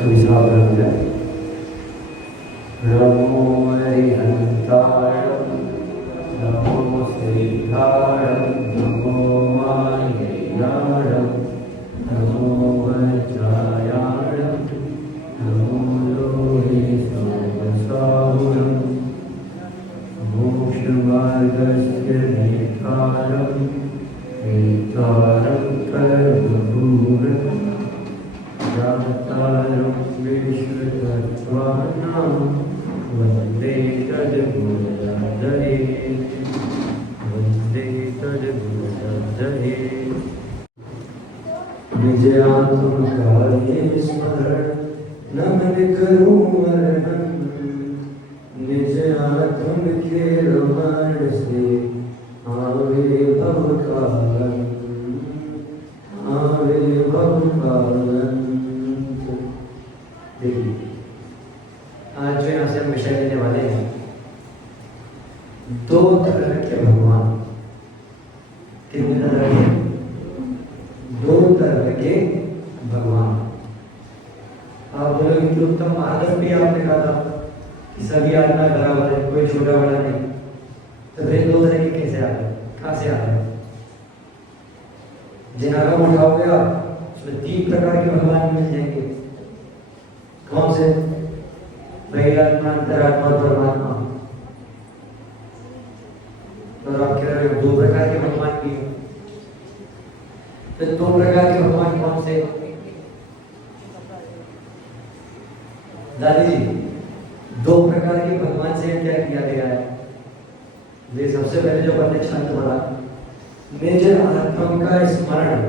विश्राम जाए। नमो हरिहंताय, नमो सिद्धाय, नमो मायेयाय, नमो वज्रायाय, नमो लोहे सोमसाहुरं, मोक्षमार्गस्य नेतारं, नेतारं कर्मभूरं, दातारं विश्वतत्त्वानां, वन्दे तद्गुरुराजये, वन्दे तद्गुरुराजये। निजात्मकाये स्मरण न मन करूं मरण, निज आत्म के रमण से आवे भवकालन, आवे भवकालन। देखिए आज जो यहाँ से हम विषय लेने वाले हैं, दो तरह के भगवान। कितने तरह के? दो तरह के भगवान। आप बोलोगे कि उत्तम आदम भी आपने कहा था कि सभी आत्मा बराबर है, कोई छोटा बड़ा नहीं, तो फिर दो तरह के कैसे आ गए? कहाँ से आ गए? जिनागम उठाओगे आप, उसमें 3 प्रकार के भगवान मिल जाएंगे। कौन से? बहिरात्मा, अंतरात्मा, परमात्मा। और आप कह रहे हो 2 प्रकार के भगवान भी हैं। तो 2 प्रकार के भगवान कौन से? दादी जी, 2 प्रकार के भगवान से क्या किया गया है? ये सबसे पहले जो हमने छंद पढ़ा, निज आत्म का स्मरण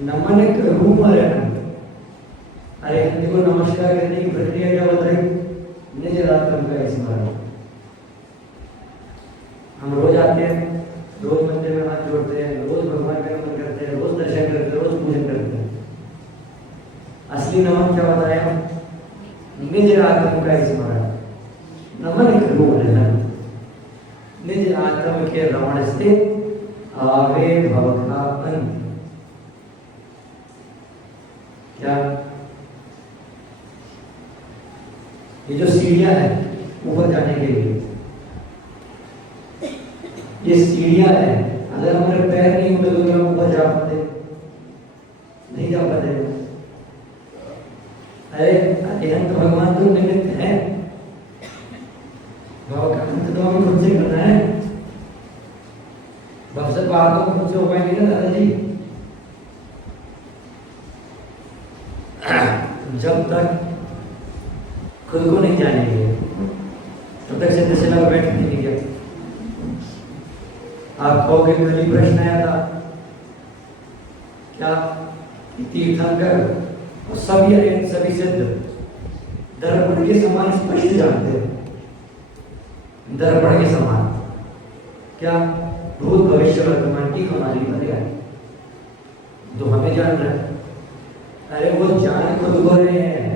नमन करूं मरण। अरे हिंदी को नमस्कार करने की प्रक्रिया क्या बताई? निज आत्म का स्मरण। हम रोज आते हैं, रोज मंदिर में हाथ जोड़ते हैं, रोज भगवान का नमन करते हैं, रोज दर्शन करते हैं, रोज पूजन करते हैं। असली नमन क्या बताया? निज आत्म का स्मरण नमन करूं मरण, निज आत्म के रमण से आवे भवकालन। क्या ये जो सीढ़ियां हैं ऊपर जाने के लिए, ये सीढ़ियां हैं, अगर हमारे पैर नहीं होते तो हम ऊपर जा पाते? नहीं जा पाते। अरे अत्यंत भगवान तो निमित्त है, भगवंत तो हमें खुद से करना है। भगवत बात तो खुद से हो पाएंगे ना दादाजी? जब तक खुद को नहीं जानेंगे तब तक सिद्ध सेना में बैठ नहीं गया। आप कहोगे कल ही प्रश्न आया था क्या? तीर्थंकर और सभी सिद्ध दर्पण के समान स्पष्ट जानते हैं। दर्पण के समान क्या? भूत भविष्य वर्तमान की हमारी बनेगा तो हमें जान रहे हैं। अरे वो जान खुद को रहे हैं,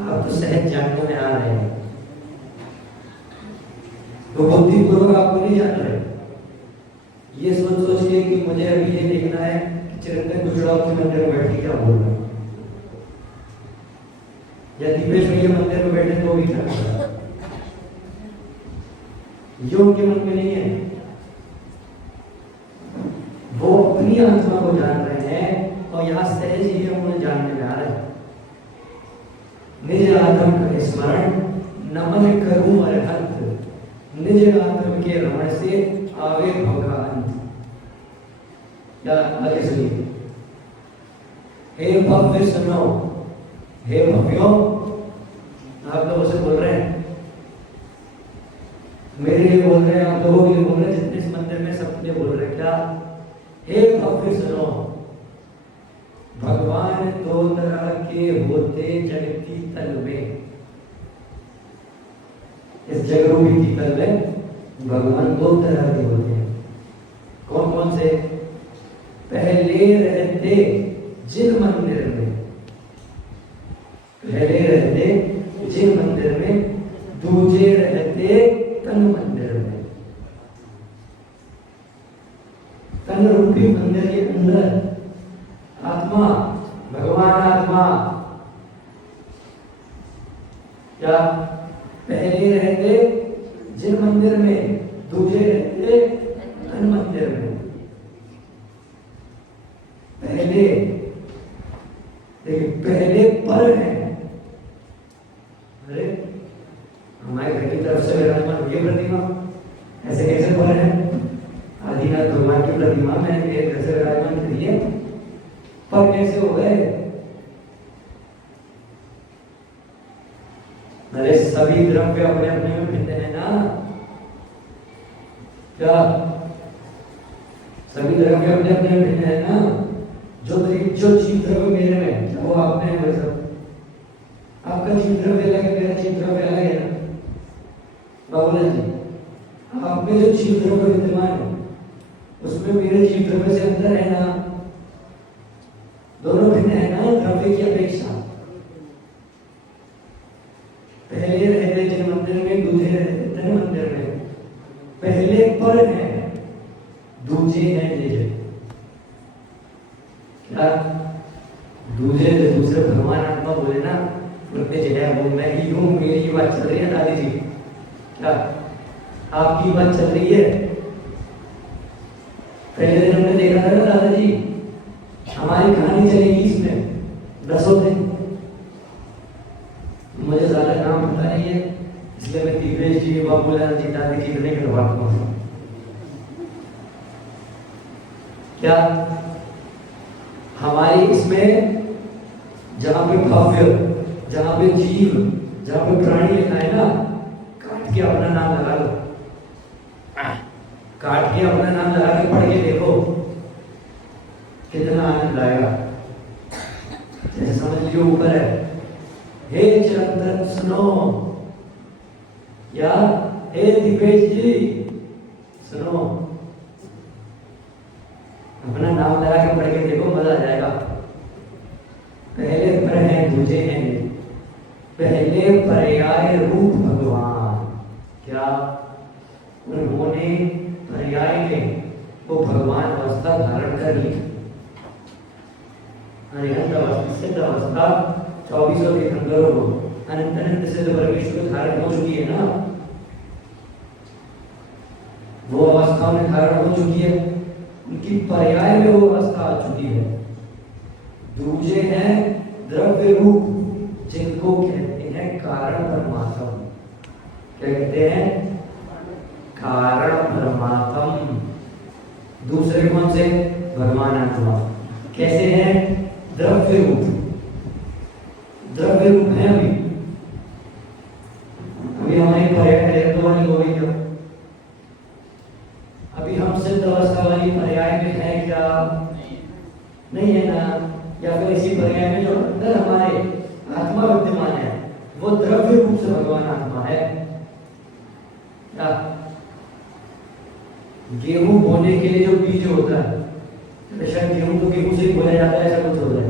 आप तो सहज जानने में आ रहे हैं। तो बुद्धिपूर्वक आपको नहीं जान रहे। ये सोचिए कि मुझे अभी ये देखना है कि चिरंतन गुजरात के मंदिर में बैठ के क्या बोल रहा है, या दिवेश भैया मंदिर में बैठे तो भी क्या कर रहा है। ये उनके मन में नहीं है। वो अपनी आत्मा को जान रहे हैं और यहाँ सहज ही हम उन्हें जानने में आ रहे हैं। निज आत्म का स्मरण नमन करूं अरहंत, निज आत्म के रमण से आवे भवकालन। या आगे सुनिए, हे भव्य सुनो, हे भव्यों। आप लोगों से बोल रहे हैं, मेरे लिए बोल रहे हैं, आप लोगों के लिए बोल रहे हैं, जितने इस मंदिर में सबके लिए बोल रहे हैं। क्या? हे भव्य सुनो, भगवान 2 तरह के होते जगती तल में। इस जगरूपी की तल में भगवान 2 तरह के होते हैं। कौन कौन से? पहले रहते जिन मंदिर में, पहले रहते जिन मंदिर में, दूजे रहते तन मंदिर में। तन रूपी मंदिर के अंदर आत्मा, भगवान आत्मा क्या पहले रहते जिन मंदिर में, दूजे रहते धन मंदिर में। पहले देखिए, पहले पर है। अरे हमारे घर की तरफ से विराजमान ये प्रतिमा ऐसे कैसे पर है? आदिनाथ भगवान की प्रतिमा में एक घर से विराजमान करी है, पर कैसे हो गए? अरे सभी द्रव्य अपने अपने में भिन्न है ना। क्या सभी द्रव्य अपने अपने में भिन्न है ना? जो जीव द्रव्य मेरे में, क्या वो आप में है? वैसा आपका जीव द्रव्य अलग है, मेरा जीव द्रव्य अलग है ना बाबूलाल जी। आप में जो जीव द्रव्य विद्यमान है उसमें मेरे जीव द्रव्य से अंतर है ना, दोनों भिन्न है ना द्रव्य की अपेक्षा। पहले रहते जिन मंदिर में, दूजे रहते धन मंदिर में। पहले पर है, दूजे हैं निज। क्या दूजे दूसरे भगवान आत्मा बोले ना, उनके जगह वो मैं ही हूँ। मेरी बात चल रही है दादी जी, क्या आपकी बात चल रही है? पहले दिन हमने देखा था ना दादाजी, हमारी कहानी चलेगी इसमें 10 दिन। मुझे ज्यादा नाम पता नहीं है, इसलिए मैं दिग्विजय जी, बाबूलाल जी, दादी जी इतने करवाता हूँ। क्या हमारी इसमें जहां पे भव्य, जहां पे जीव, जहां पे प्राणी लिखा है ना, काट के अपना नाम लगा लो, काट के अपना नाम लगा के पढ़ के देखो कितना आनंद आएगा। जैसे समझ लीजिए ऊपर है, हे चिरंतन सुनो, या हे दिपेश जी सुनो, अपना नाम लगा के पढ़ के देखो, मजा आ जाएगा। पहले पर है, दूजे हैं निज। पहले पर्याय रूप भगवान। क्या उन्होंने पर्याय में वो भगवान अवस्था धारण कर ली। अनंत अवस्था, सिद्ध अवस्था 24 तीर्थंकरों को अनंत अनंत सिद्ध परमेश्वर धारण हो चुकी है ना, वो अवस्था उन्हें धारण हो चुकी है, उनकी पर्याय में वो अवस्था आ चुकी है। दूजे हैं द्रव्य रूप, जिनको कहते हैं कारण परमात्म। क्या कहते हैं? कारण परमात्म। दूसरे कौन से? भगवान आत्मा। कैसे हैं? द्रव्य रूप। द्रव्य रूप है अभी हमारी पर्याय तो वाली हो गई। क्यों अभी हम सिद्ध अवस्था वाली पर्याय में है क्या? नहीं है ना। या फिर इसी पर्याय में जो अंदर हमारे आत्मा विद्यमान है वो द्रव्य रूप से भगवान आत्मा है। क्या गेहूं बोने के लिए जो बीज होता है, शायद गेहूं तो गेहूं से ही बोया जाता है, ऐसा कुछ होता है।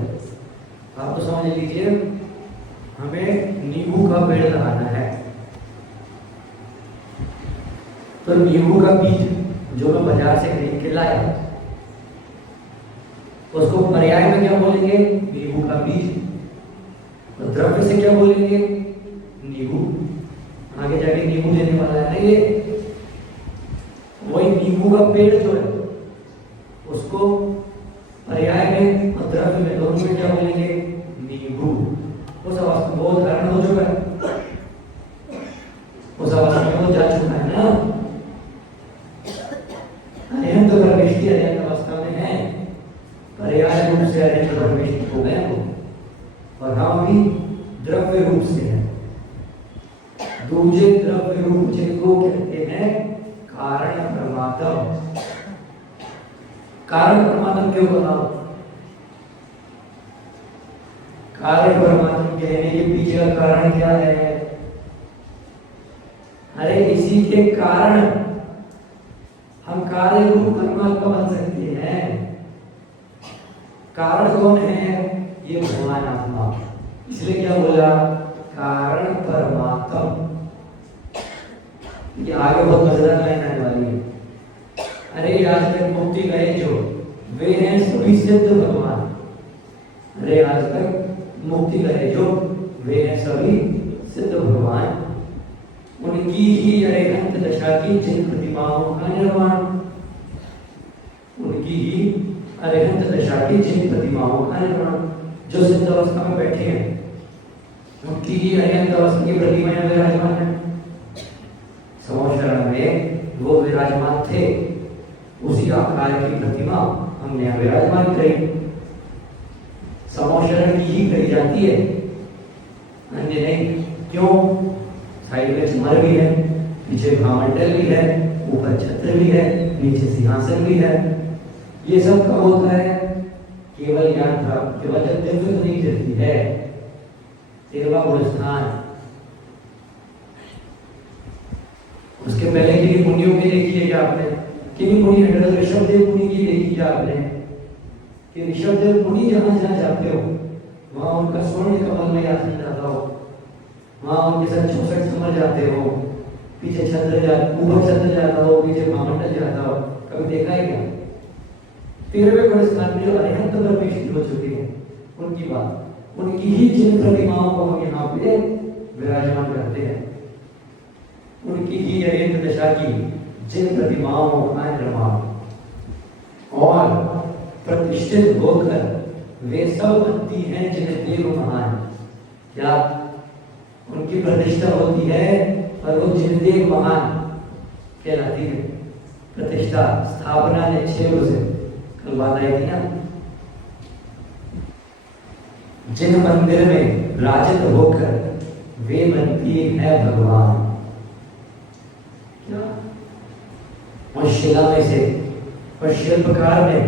आप तो समझ लीजिए हमें नींबू का पेड़ लगाना है, तो नींबू का बीज जो मैं बाजार से खरीद के लाया, उसको पर्याय में क्या बोलेंगे? नींबू का बीज। तो द्रव्य से क्या बोलेंगे? नींबू। आगे जाके नींबू देने वाला है ना ये। वही नींबू का पेड़ जो है उसको पर्याय में और द्रव्य में दोनों में क्या बोलेंगे? नींबू। उस अवस्था में वो धारण हो चुका है, उस अवस्था में वो जा चुका है ना। अनंत परमेष्टि अनंत अवस्था में है, पर्याय रूप से अनंत परमेष्टि हो गए वो, और हम भी द्रव्य रूप से हैं। दूजे द्रव्य रूप जिनको कहते हैं कारण परमात्म। कारण परमात्म क्यों कहा? कारण परमात्म कहने के पीछे का कारण क्या है? अरे इसी के कारण हम कार्य रूप परमात्मा बन सकते हैं। कारण कौन है? ये भगवान आत्मा। इसलिए क्या बोला? कारण परमात्म। ये आगे बहुत मजेदार लाइन आने वाली है। अरे आज तक मुक्ति गए जो, वे हैं सभी सिद्ध भगवान। अरे आज तक मुक्ति गए जो, वे हैं सभी सिद्ध भगवान, उनकी ही अरिहंत दशा की जिन प्रतिमाओं का निर्माण, उनकी ही अरिहंत दशा की जिन प्रतिमाओं का निर्माण, जो सिद्ध अवस्था में बैठे हैं उनकी ही अरिहंत अवस्था की प्रतिमाएं विराजमान है। समोशरण में वो विराजमान थे, उसी आकार की प्रतिमा हमने विराजमान करी। समोशरण की ही करी जाती है, अन्य नहीं। क्यों? साइड में झुमर भी है, पीछे भामंडल भी है, ऊपर छत्र भी है, नीचे सिंहासन भी है। ये सब कब होता है? केवल ज्ञान प्राप्त, केवल जब दिव्य नहीं चलती है। 13वां गुण स्थान। उसके पहले किन्हीं मुनियों की देखी है क्या आपने? किन्हीं मुनि ऋषभदेव मुनि की देखी क्या आपने? कि ऋषभदेव मुनि जहां जहां जाते हो वहां उनका स्वर्ण कमल में आसन जाता हो, वहां उनके साथ 64 समझ जाते हो, पीछे छत्र ऊपर छत्र जाता हो, पीछे भामंडल जाता हो। कभी देखा है क्या? 13वें गुण स्थान में जो अरिहंत परमेश्वर हो चुके हैं उनकी बात, उनकी ही जिन प्रतिमाओं को हम यहाँ पे विराजमान करते हैं, उनकी ही अरिहंत दशा की जिन प्रतिमाओं का निर्माण और प्रतिष्ठित होकर वे सब बनती हैं जिन देव महान। क्या उनकी प्रतिष्ठा होती है और वो जिन देव महान कहलाती है। प्रतिष्ठा स्थापना ने 6 से कल बात आई थी ना। जिन मंदिर में राजित होकर वे बनती है भगवान। क्या? और शिला में से और शिल्पकार ने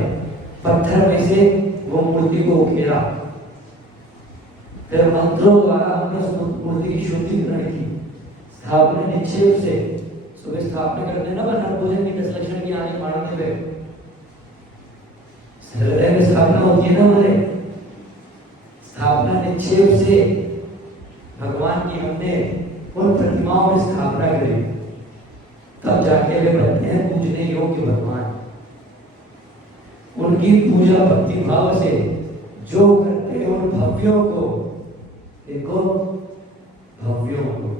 पत्थर में से वो मूर्ति को उकेरा, फिर मंत्रों द्वारा हमने उस मूर्ति की शुद्धिकरण की। स्थापना निश्चय से सुबह स्थापना कर देना, पर हर पूजन की 10 लक्षण की आने मारने पे हृदय में स्थापना होती है ना। हमारे स्थापना निश्चय से भगवान की हमने उन प्रतिमाओं में स्थापना करी, तब जाके वे बनते हैं पूजने योग्य भगवान। उनकी पूजा भक्ति भाव से जो करते उन भव्यों को, देखो भव्यों को,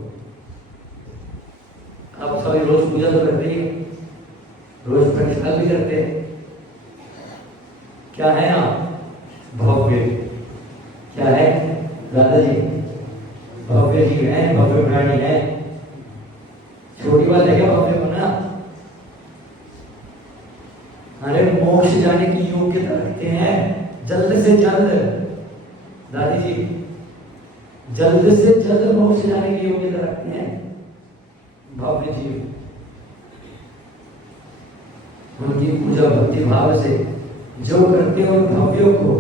आप सभी रोज पूजा तो करते ही, रोज प्रतिष्ठा भी करते हैं। क्या है ना? भव्य। क्या है दादा जी? भव्य जी है, भव्य प्राणी है। छोटी बात है क्या भव्य होना? अरे मोक्ष जाने की योग्यता रखते हैं, जल्द से जल्द। दादी जी जल्द से जल्द मोक्ष जाने की योग्यता रखते हैं भव्य जीव। उनकी पूजा भक्ति भाव से जो करते हो भव्यों को,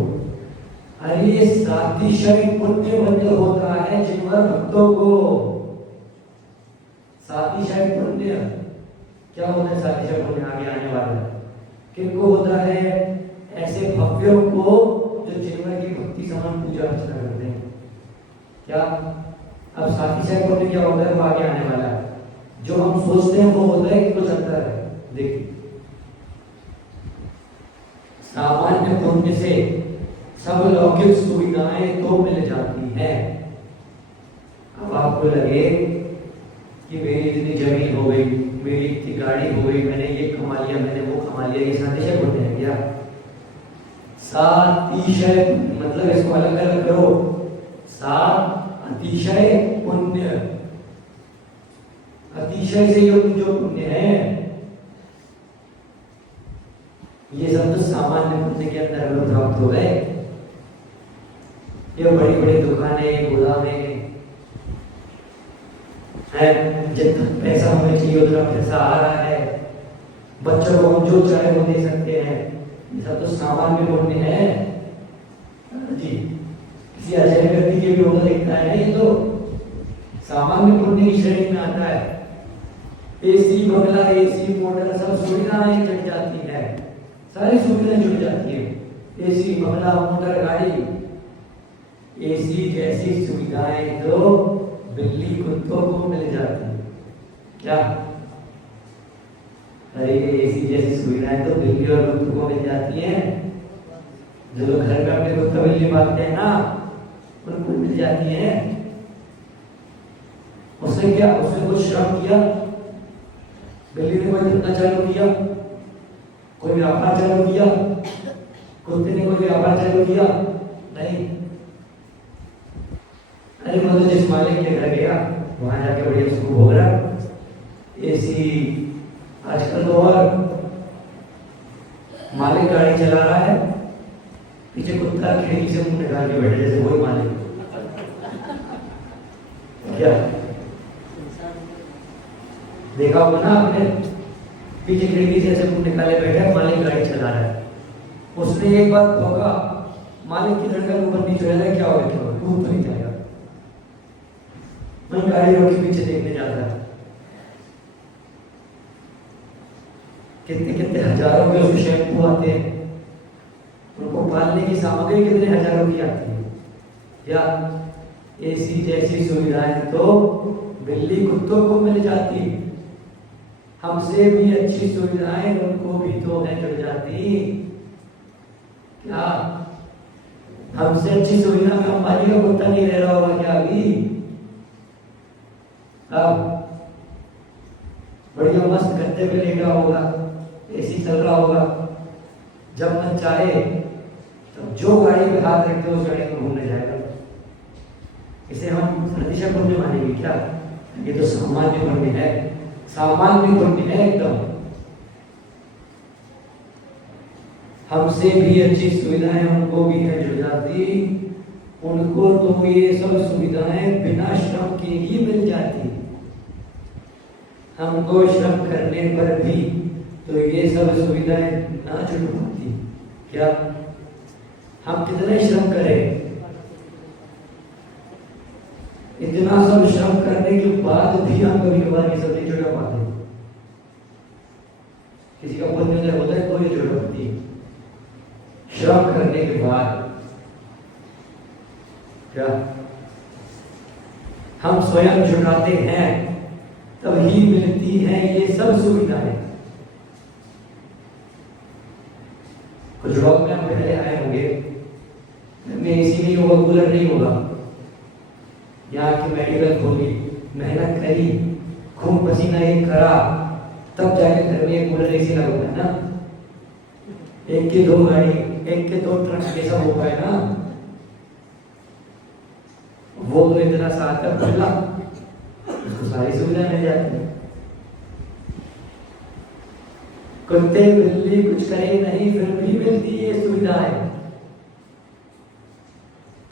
अरे सातिशय पुण्य बंद होता है जिनवर भक्तों को। सातिशय पुण्य क्या होता है? सातिशय पुण्य आगे आने वाला है। किनको होता है? ऐसे भव्यों को जो जिनवर की भक्ति समान पूजा अर्चना करते हैं। क्या? अब सातिशय पुण्य क्या होता है वो आगे आने वाला है। जो हम सोचते हैं वो होता है कि कुछ अंतर है। देखिए, सामान्य पुण्य से सब लौकिक सुविधाएं तो मिल जाती हैं। अब आपको लगे कि मेरी इतनी जमीन हो गई, मेरी इतनी गाड़ी हो गई, मैंने ये कमा लिया, मैंने वो कमा लिया, ये सातिशय पुण्य है क्या? सातिशय मतलब इसको अलग अलग करो। अतिशय पुण्य, अतिशय से युक्त जो पुण्य है, ये सब तो सामान्य पुण्य के अंदर प्राप्त हो गए। ये बड़ी बड़ी दुकानें, गोदामें है, जितना पैसा हमें चाहिए उतना पैसा आ रहा है, बच्चों को हम जो चाहे वो दे सकते हैं, ये सब तो सामान्य पुण्य है जी। किसी अजय व्यक्ति के भी होगा दिखता है, ये तो सामान्य पुण्य की श्रेणी में आता है। एसी बंगला, एसी मोटर, सब सुविधाएं जुड़ जाती है, सारी सुविधाएं जुड़ जाती है। एसी बंगला, मोटर, गाड़ी, एसी जैसी सुविधाएं तो बिल्ली कुत्तों को मिल जाती है। क्या? अरे एसी जैसी सुविधाएं तो बिल्ली और कुत्तों को मिल जाती हैं। जो लोग घर में अपने कुत्ता बिल्ली पालते हैं ना, उनको मिल जाती है। उसने क्या, उसने कुछ श्रम किया? बिल्ली ने कोई धंधा चालू किया, कोई व्यापार चालू किया? कुत्ते ने कोई व्यापार चालू किया? नहीं। अरे मैं तो जिस मालिक के घर गया वहां जाके बढ़िया उसको भोग रहा, एसी आजकल तो, और मालिक गाड़ी चला रहा है, पीछे कुत्ता खिड़की से मुंह निकाल के बैठे जैसे वही मालिक। क्या देखा होगा ना आपने, पीछे खिड़की से ऐसे मुंह निकाले बैठे, मालिक गाड़ी चला रहा है। उसने एक बार भौंका, मालिक की धड़कन ऊपर नीचे हो जाए, क्या हो गया, कूद तो नहीं जाएगा। मैं गाड़ी रोक के पीछे देखने जाता है, कितने कितने हजारों के उसके शैम्पू आते हैं, उनको पालने की सामग्री कितने हजारों की आती है। या एसी जैसी सुविधाएं तो बिल्ली कुत्तों को मिल जाती, हमसे भी अच्छी सुविधाएं उनको भी तो है मिल जाती। क्या हमसे अच्छी सुविधा में अंबानी का कुत्ता नहीं रह रहा होगा क्या अभी? अब बढ़िया मस्त गद्दे पे लेटा होगा, एसी चल रहा होगा, जब मन चाहे तो जो गाड़ी पे हाथ रखते हो उस गाड़ी में घूमने जाएगा। इसे हम प्रतिशा पुण्य मानेंगे क्या? ये तो सामान्य पुण्य है, सामान्य पुण्य है एकदम। हमसे भी अच्छी सुविधाएं उनको भी है जो जाती, उनको तो ये सब सुविधाएं बिना श्रम के ही मिल जाती। हमको श्रम करने पर भी तो ये सब सुविधाएं ना जुड़ पाती। क्या हम कितने श्रम करें, इतना सब श्रम करने के बाद भी हम कभी कभार ये सब नहीं जुड़ा पाते। किसी का पुण्य होता है तो ये जुड़ पाती, श्रम करने के बाद। क्या हम स्वयं जुटाते हैं तभी मिलती हैं ये सब सुविधाएं। कुछ लोग में हम पहले आए होंगे, में एसी नहीं होगा, कूलर नहीं होगा, यहाँ की मेडिकल खोली, मेहनत करी, खून पसीना एक करा, तब जाके घर में कूलर एसी लगा होता है ना। एक के दो गाड़ी, एक के दो ट्रक ये सब हो पाए ना, वो तो इतना साथ का खुला, उसको सारी सुविधा मिल जाती है। कुत्ते बिल्ली कुछ करे नहीं फिर भी मिलती है सुविधाएं,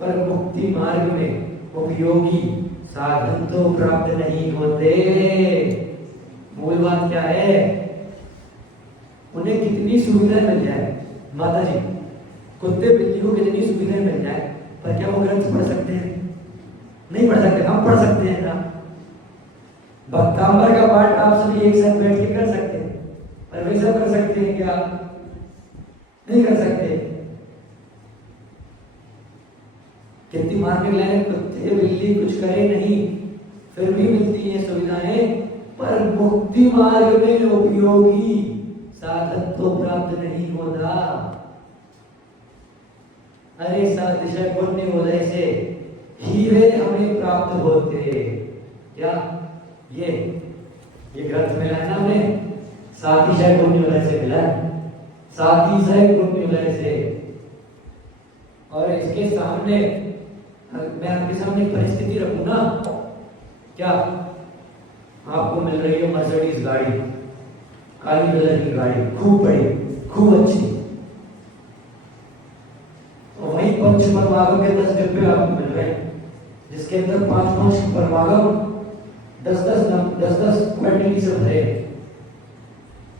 पर मुक्ति मार्ग में उपयोगी साधन तो प्राप्त नहीं होते। मूल बात क्या है, उन्हें कितनी सुविधाएं मिल जाए, माता जी कुत्ते बिल्ली को कितनी सुविधाएं मिल जाए, पर क्या वो ग्रंथ पढ़ सकते हैं? नहीं पढ़ सकते। हम पढ़ सकते हैं ना, भक्तांबर का पाठ आप सभी एक साथ बैठ के कर सकते हैं, पर वैसा कर सकते हैं क्या? नहीं कर सकते। कितनी मार्मिक लाइन, कुत्ते बिल्ली कुछ करे नहीं फिर भी मिलती है सुविधाएं, पर मुक्ति मार्ग में उपयोगी साधन तो प्राप्त नहीं होता। अरे सातिशय पुण्य उदय से हीरे हमें प्राप्त होते। क्या ये ग्रंथ मिला है ना हमें, सातिशय पुण्य उदय से मिला, सातिशय पुण्य उदय से। और इसके सामने मैं आपके सामने एक परिस्थिति रखूं ना, क्या आपको मिल रही है मर्सिडीज गाड़ी, काली कलर की गाड़ी, खूब बड़ी खूब अच्छी, और वहीं पंच परमागम के 10 डिब्बे आपको मिल रहे हैं, जिसके अंदर 5-5 परमागम 10-10 क्वांटिटी से भरे।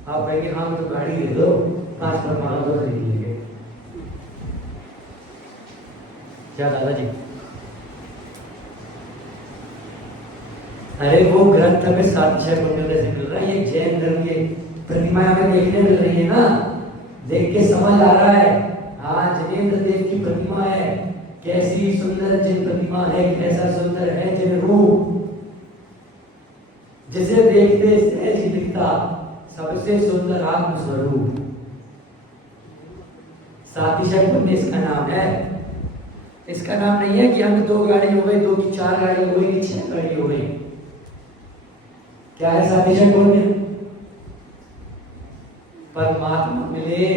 आप कहेंगे हाँ तो गाड़ी दे दो, 5 परमागम तो खरीद लेंगे। क्या दादाजी? अरे वो ग्रंथ हमें सातिशय पुण्य से मिल रहा है, ये जैन धर्म की प्रतिमाएं हमें देखने मिल रही है ना, देख के समझ आ रहा है हाँ जिनेंद्र देव की प्रतिमा है, कैसी सुंदर जिन प्रतिमा है, कैसा सुंदर है जिन रूप, जिसे देखते सहज दिखता सबसे सुंदर आत्म स्वरूप। सातिशय पुण्य इसका नाम है। इसका नाम नहीं है कि हमें 2 गाड़ी हो गई, 2 की 4 गाड़ी हो गई, 6 गाड़ी हो गई। क्या है सातिशय पुण्य? परमात्मा मिले।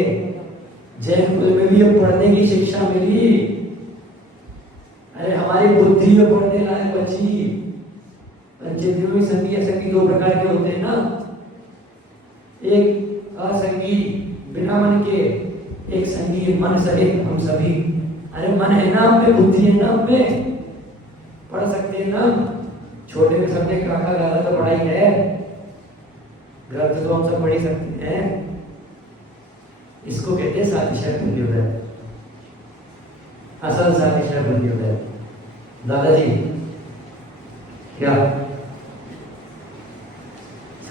जैन कुल में भी अब पढ़ने की शिक्षा मिली। अरे हमारी बुद्धि में पढ़ने लायक बची। पंचेंद्रियों में संगी असंगी दो प्रकार के होते हैं ना, एक असंगी बिना मन के, एक संगी मन सहित हम सभी। अरे मन है ना हम पे, बुद्धि है ना हम पे, पढ़ सकते हैं ना। छोटे में सबने काका गाला तो पढ़ाई है, ग्रंथ तो हम सब पढ़ ही सकते हैं। इसको कहते हैं सातिशय पुण्योदय, असल सातिशय पुण्योदय। दादाजी क्या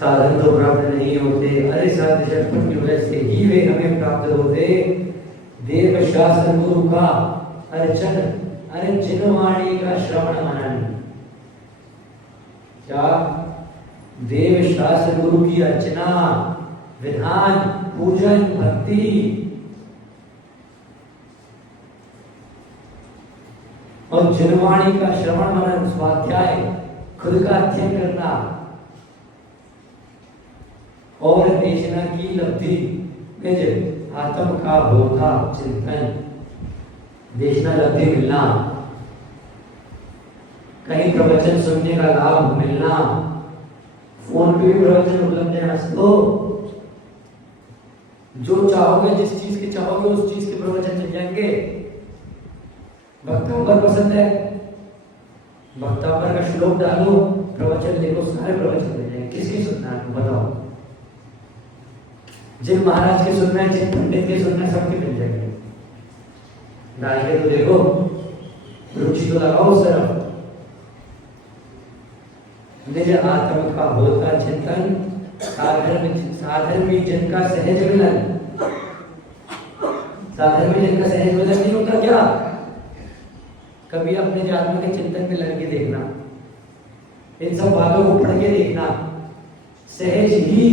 साधन तो प्राप्त नहीं होते? अरे सातिशय पुण्योदय से ही वे हमें प्राप्त होते। देव शास्त्र गुरु का अर्चन, अरे जिनवाणी का श्रवण मनन। क्या? देव शास्त्र गुरु की अर्चना, विधान, पूजन, भक्ति और जिनवाणी का श्रवण मनन, स्वाध्याय, खुद का अध्ययन करना और देशना की लब्धि, आत्म का बोधा चिंतन, देशना लब्धि मिलना, कहीं प्रवचन सुनने का लाभ मिलना, फोन पे भी प्रवचन उपलब्ध है तो जो चाहोगे, जिस चीज के चाहोगे उस चीज के प्रवचन चल जाएंगे। भक्तांबर पसंद है, भक्तांबर का श्लोक डालो, प्रवचन देखो, सारे प्रवचन मिल जाएंगे। किसकी सुनना है बताओ? जिन महाराज के सुनना है, जिन पंडित के सुनना है, सबके मिल जाएंगे। डाल के तो देखो, रुचि तो लगाओ उस तरफ। निज आत्म का होता चिंतन, साधन में जिनका सहज मिलन। साधन में जिनका सहज मिलन नहीं होता क्या? कभी अपने आत्मा के चिंतन में लग के देखना, इन सब बातों को पढ़ के देखना, सहज ही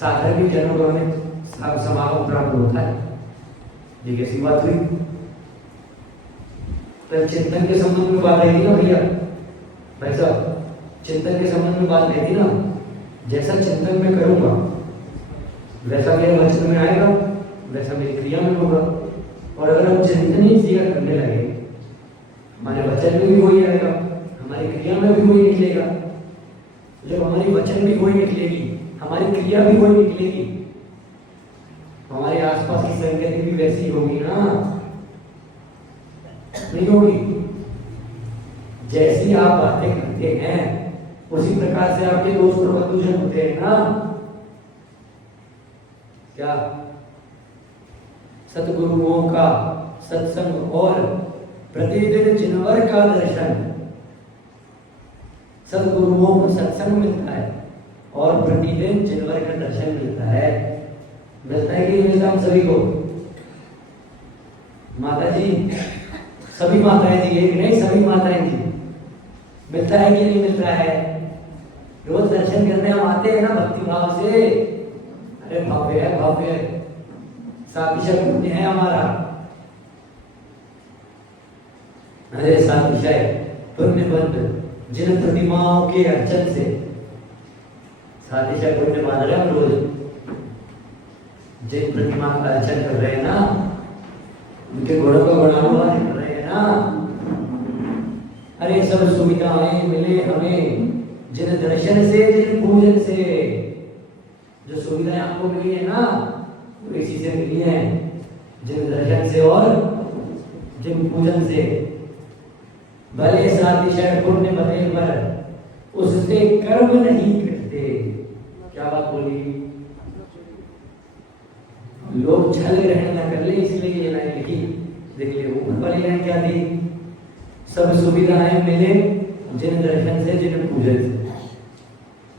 साधन में जनों में समागम प्राप्त होता है। ये कैसी बात हुई? तो चिंतन के संबंध में बात आई थी ना भैया, भाई साहब, चिंतन के संबंध में बात आई थी ना। जैसा चिंतन में करूंगा वैसा मेरे वचन में आएगा, वैसा मेरी क्रिया में होगा। और अगर हम चिंतन ही सीधा करने लगे, हमारे वचन में भी वही आएगा, हमारी क्रिया में भी वही निकलेगा। जब हमारी वचन भी वही निकलेगी, हमारी क्रिया भी वही निकलेगी, हमारे आसपास की संगति भी वैसी होगी ना, नहीं होगी? जैसी आप बातें करते हैं उसी प्रकार से आपके दोस्त और बंधुजन होते हैं ना। क्या? सतगुरुओं का सत्संग और प्रतिदिन जिनवर का दर्शन। सतगुरुओं को सत्संग मिलता है और प्रतिदिन जिनवर का दर्शन मिलता है। मिलता है कि नहीं मिलता हम सभी को? माता जी, सभी माताएं जी, एक नहीं सभी माताएं जी, मिलता है कि नहीं मिलता है? रोज दर्शन करने हम आते हैं ना भक्ति भाव से। अरे भव्य है, भव्य सातिशय पुण्य है हमारा। अरे सातिशय पुण्य बंद जिन प्रतिमाओं के अर्चन से, सातिशय पुण्य मान रहे हम रोज जिन प्रतिमा का अर्चन कर रहे हैं ना, उनके गुणों का गुणानुवाद कर रहे हैं ना। अरे सब सुविधाएं मिले हमें जिन दर्शन से, जिन पूजन से। जो सुविधाएं आपको मिली है ना, वो इसी से मिली है, जिन दर्शन से और जिन पूजन से। भले सातिशय पुण्य बने पर उससे कर्म नहीं करते। क्या बात बोली? लोग छल ग्रहण न कर ले, इसलिए ये लाइन लिखी। देख ले ऊपर वाली लाइन क्या थी? सब सुविधाएं मिले जिन दर्शन से, जिन पूजन से।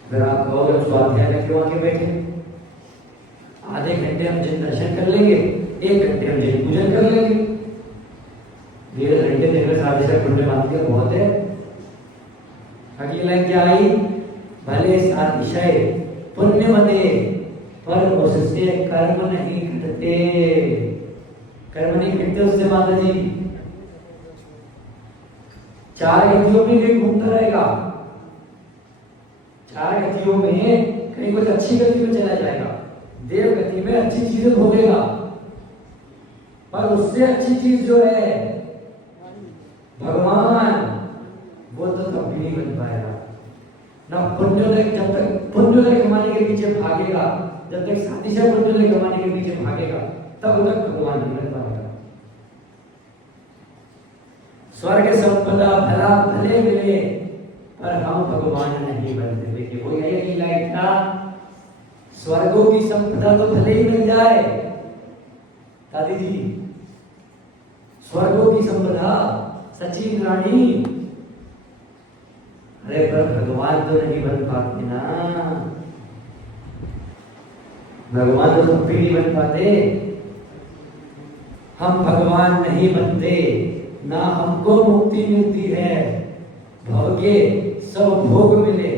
अगर आप कहोगे स्वाध्याय में क्यों आके बैठे? आधे घंटे हम जिन दर्शन कर लेंगे, 1 घंटे हम जिन पूजन कर लेंगे। 1.5 घंटे देखकर सातिशय पुण्य मान दिया, बहुत है। अगली लाइन क्या आई? भले सातिशय पुण्य बने पर उससे कर्म नहीं करते। कर्म नहीं करते उससे माता जी। 4 गतियों में भी घूमता रहेगा, चार गतियों में कहीं कुछ अच्छी गति में चला जाएगा, देव गति में अच्छी चीजें भोगेगा, पर उससे अच्छी चीज जो है भगवान, वो तो कभी नहीं बन पाएगा। ना पुण्योदय, जब तक पुण्योदय कमाने के पीछे भागेगा, जब तक सातिशय पुण्योदय कमाने के पीछे भागेगा, तब तक भगवान नहीं बन पाएगा। स्वर्ग संपदा भला भले मिले, पर हम भगवान नहीं बनते। देखिए वो यही लाइन था, स्वर्गों की संपदा तो भले ही मिल जाए दादी जी, स्वर्गों की संपदा सचिन रानी, अरे पर भगवान तो नहीं बन पाते ना, भगवान तो भी नहीं बन पाते। हम भगवान नहीं बनते, ना हमको मुक्ति मिलती है, भव के सब भोग मिले,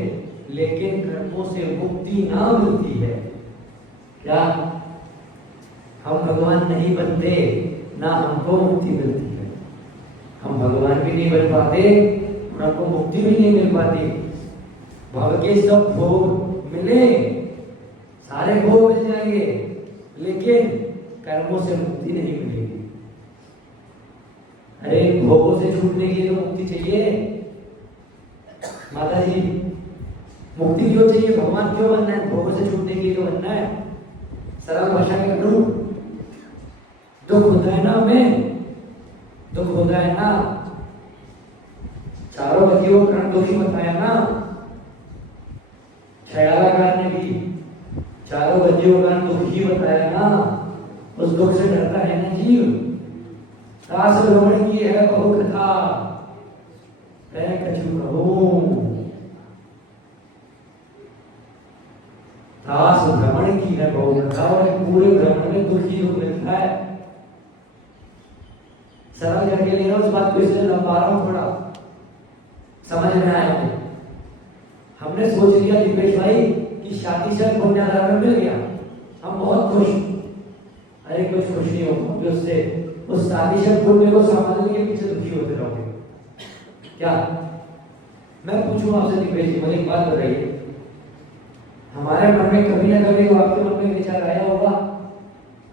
लेकिन कर्मों से मुक्ति ना मिलती है। क्या हम भगवान नहीं बनते, ना हमको मुक्ति मिलती है, हम भगवान भी नहीं बन पाते और हमको मुक्ति भी नहीं मिल पाती। भव के सब भोग मिले, सारे भोग मिल जाएंगे, लेकिन कर्मों से मुक्ति नहीं मिलेगी। अरे भोगों से छूटने के लिए मुक्ति चाहिए माता जी, मुक्ति क्यों चाहिए, भगवान क्यों बनना है, भोगों से छूटने के लिए तो बनना है। सरल भाषा में करूं, दुख होता है ना हमें, दुख होता है ना, चारों गतियों का दुखी बताया ना, ख्यालाकार ने भी चारों गतियों का दुख ही बताया ना, उस दुख से डरता है ना जीव। दास भ्रमण की है बहु कथा, कह कछु कहूं, दास भ्रमण की है बहु कथा, और पूरे भ्रमण में दुख ही दुख मिलता है। सरल करके ले रहा हूं, उस बात को इसलिए लंबा रहा हूं, थोड़ा समझ में आया मुझे। हमने सोच लिया दिपेश भाई कि शादी से पुण्याधार में मिल गया, हम बहुत खुश, अरे कुछ खुश नहीं होगा उससे, उस शादी से पुण्य को संभालने के पीछे दुखी होते रहोगे। क्या मैं पूछूं आपसे दिपेश जी, मुझे एक बात बताइए, हमारे मन में कभी ना कभी आपके मन में विचार आया होगा,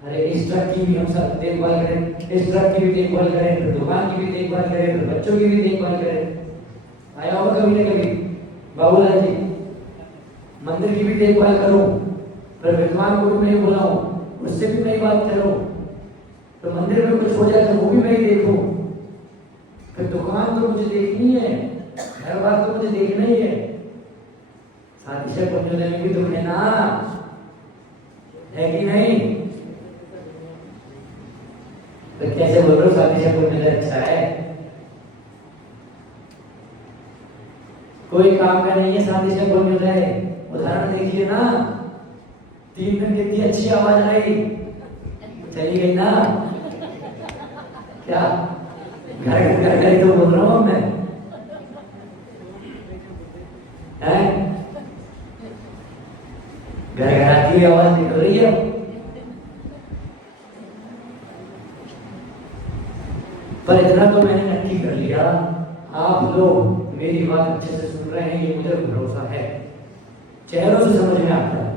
अरे इस ट्रक की भी हम सब देखभाल करें, इस ट्रक की भी देखभाल करें, फिर दुकान की भी देखभाल करें, फिर बच्चों की भी देखभाल करें, आया होगा कभी ना कभी। बाबूलाल जी, मंदिर की भी देखभाल करूं, फिर विद्वान को भी मैं बुलाऊं, उससे भी मैं बात करूं, तो मंदिर में कुछ हो जाए तो वो भी मैं देखूं, फिर दुकान तो मुझे देखनी है, हर बात तो मुझे देखना ही है, साथ ही पुण्योदय में भी दुख है ना, है कि नहीं? तो कैसे बोल रहे हो साथ ही पुण्योदय अच्छा है? कोई काम का नहीं है साथ ही पुण्योदय। उदाहरण देखिए ना, 3 दिन कितनी अच्छी आवाज आई, चली गई ना, क्या घर घर तो बोल रहा हूं मैं, घर घर आती हुई आवाज निकल रही है। पर इतना तो मैंने नक्की कर लिया, आप लोग मेरी बात अच्छे से सुन रहे हैं, ये मुझे भरोसा है, चेहरों से समझ में आता है,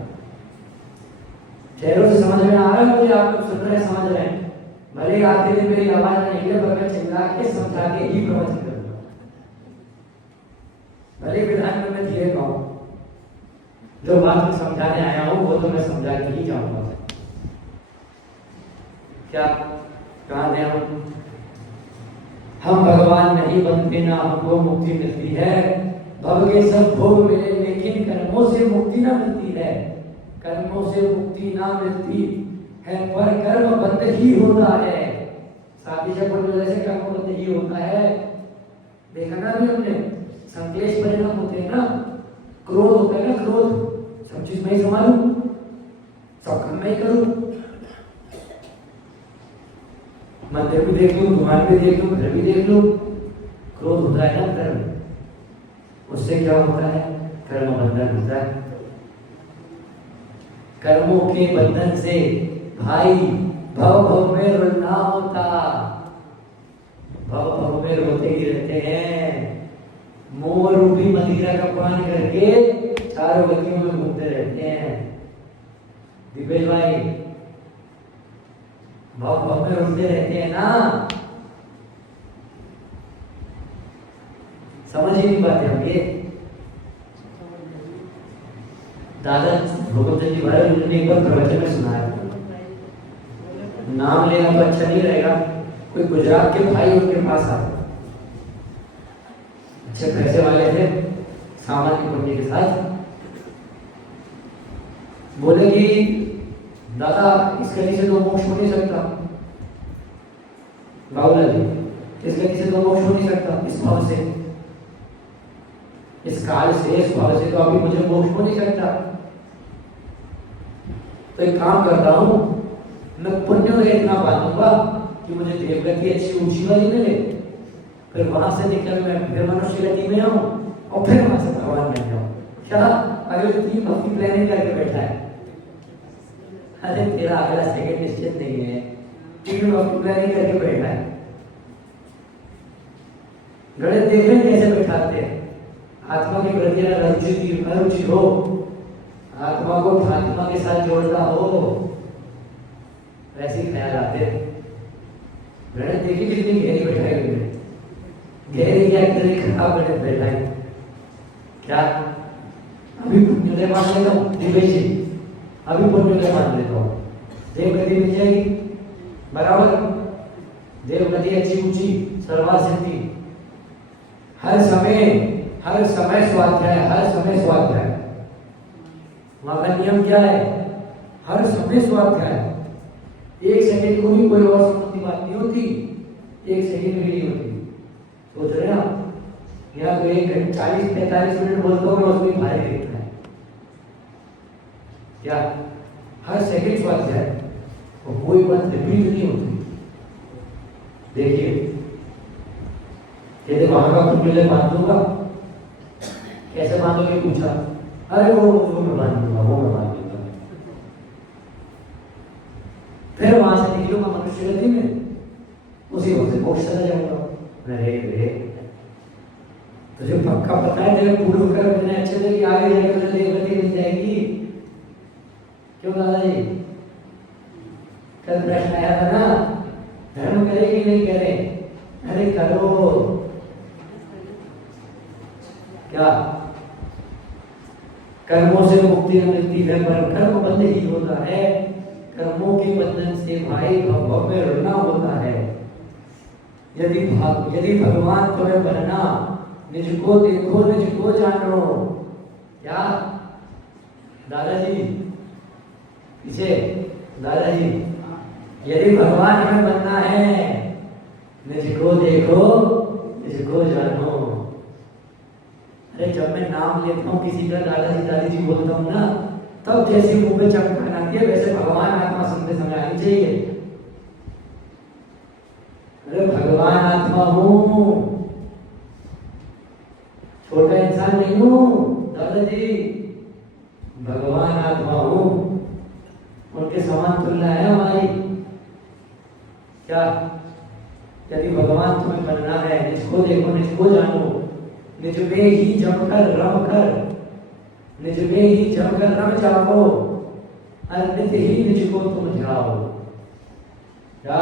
चेहरों से समझ में आ रहा है मुझे, आप लोग सुन रहे हैं, समझ रहे हैं। भले आते दिन मेरी आवाज नहीं निकले, पर मैं चिल्ला के समझा के ही प्रवचन करूंगा, भले विधान में मैं धीरे कहूं, जो बात मैं समझाने आया हूं वो तो मैं समझा के ही जाऊंगा। क्या कहा गया, हम भगवान नहीं बनते, ना हमको मुक्ति मिलती है, भव के सब भोग मिले, लेकिन कर्मों से मुक्ति ना मिलती है, कर्मों से मुक्ति ना मिलती है, पर कर्म बंध ही होता है। साथी से पुण्योदय से कर्म बंध ही होता है, देखा ना भी हमने, संक्लेश परिणाम होते हैं ना, क्रोध होता है ना, क्रोध, सब चीज मैं ही संभालूं, सब काम मैं ही करूं, मंदिर भी देख लूं, दुकान भी देख लूं, घर भी देख लूं, क्रोध होता है ना कर्म, उससे क्या होता है, कर्म बंधन होता है। कर्मों के बंधन से भाई भव भव में रुलना होता, भव भव में रोते ही रहते हैं, मोह रूपी मदिरा का पान करके दिवेश भाई भाव भाव में उठते रहते हैं ना, समझ ही नहीं पाते हम ये। दादा भगवत जी महाराज ने एक बार प्रवचन में सुनाया, नाम लेना तो अच्छा नहीं रहेगा। कोई गुजरात के भाई उनके पास आए, अच्छे पैसे वाले थे, सामान की कंपनी के साथ। बोले कि दादा इस गली से तो मोक्ष हो नहीं सकता, बाबूलाल जी इस गली से तो मोक्ष हो नहीं सकता, इस भाव से, इस काल से, इस भाव से तो अभी मुझे मोक्ष हो नहीं सकता। तो एक काम करता हूं, मैं पुण्य में इतना बांधूंगा कि मुझे देवगति अच्छी ऊंची वाली मिले, फिर वहां से निकल मैं फिर मनुष्य गति में आऊं और फिर वहां से भगवान बन जाऊं। क्या अगर 3 भक्ति प्लानिंग करके बैठा है, अरे तेरा अगला सेकंड निश्चित नहीं है, 3 भक्ति प्लानिंग करके बैठा है। गणित देख रहे कैसे बैठाते हैं, आत्मा की प्रति अरुचि हो, आत्मा को आत्मा के साथ जोड़ता हो, वैसे ख्याल आते। गणित देखिए कितनी गहरी बैठाई हुई है, गहरी क्या कितनी खराब गणित बैठाई। क्या अभी पुण्योदय मान लेता हूँ दिवेश जी, अभी पुण्योदय मान लेता हूँ, देवगति मिल जाएगी बराबर, देवगति अच्छी ऊंची सर्वा सिद्धि, हर समय स्वाध्याय, हर समय स्वाध्याय। वहां का नियम क्या है, हर समय स्वाध्याय। 1 सेकंड को भी कोई और समझती बात नहीं होती, 1 सेकंड भी नहीं होती। सोच रहे हैं आप, यहाँ तो 1 घंटे 40-45 मिनट बोलता हूँ, उसमें भारी दिखता है क्या, हर सेकंड स्वाध्याय और कोई बात रिपीट नहीं होती। देखिए कहते वहां का पुण्य बांध दूंगा, कैसे बांधोगे पूछा, अरे वो मैं बांध दूंगा, वो मैं बांध दूंगा। फिर वहां से निकलूंगा मनुष्य गति में, उसी वक्त से मोक्ष चला जाऊंगा। अरे तुझे पक्का पता है, तेरे पूर्व कर्म इतने अच्छे थे कि आगे जाके तुझे देवगति मिल जाएगी। क्यों दादाजी, कल प्रश्न आया था ना, धर्म करे कि नहीं करे, अरे करो। क्या कर्मों से मुक्ति मिलती है, पर कर्म बंध ही होता है, कर्मों के बंधन से भाई भव में रुड़ना होता है। यदि भगवान तुम्हें बनना, निज को देखो निज को जानो। क्या दादाजी पीछे, दादाजी यदि भगवान हमें बनना है, निज को देखो निज को जानो। अरे जब मैं नाम लेता हूँ किसी का, दादाजी दादी बोलता हूँ ना, तब जैसे मुंह में चमक आती है, वैसे भगवान आत्मा सुनते समय आनी चाहिए। अरे भगवान आत्मा हूँ, छोटा इंसान नहीं हूँ दादाजी, भगवान आत्मा हूँ, उनके समान तुलना है हमारी। क्या यदि भगवान तुम्हें बनना है, निजको देखो निजको जानो, निज में ही जमकर रम कर, निज में ही जमकर रम जाओ, नित ही निज को तुम जाओ। क्या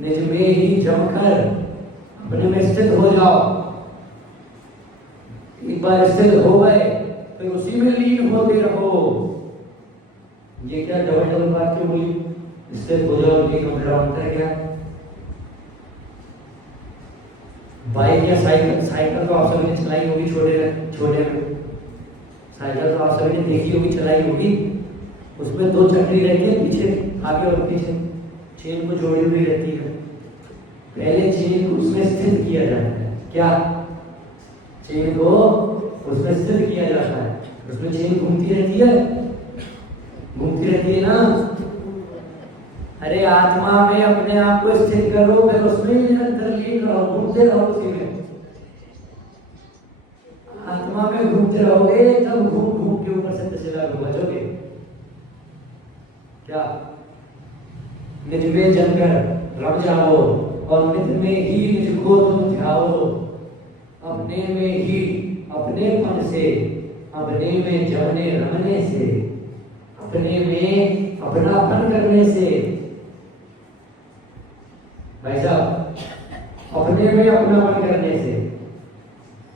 निज में ही जमकर अपने में स्थित हो जाओ। एक बार स्थित हो गए फिर उसी में लीन होते रहो। ये क्या डबल डबल बात क्यों बोली, स्थित हो जाओ, ये मेरा अंतर क्या। बाइक या साइकिल तो आप सभी ने चलाई होगी, छोटे में साइकिल तो आप सभी ने देखी होगी, चलाई होगी। उसमें 2 चक्री रहती है, पीछे आगे और पीछे चेन को जोड़ी हुई रहती है। पहले चेन को उसमें स्थित किया जाता है। क्या चेन को उसमें स्थित किया जाता है, उसमें चेन घूमती रहती है ना। अरे आत्मा में अपने आप को स्थित करो, फिर उसमें निरंतर लीन रहो, घूमते रहो उसी में। आत्मा में घूमते रहोगे तब घूम घूम के ऊपर से दशला बचोगे। क्या निज में जमकर रम जाओ और निज में ही निज को तुम ध्याओ। अपने में ही अपनेपन से, अपने में जमने रमने से अपने में अपनापन करने से। भाई साहब, अपने में अपनापन करने से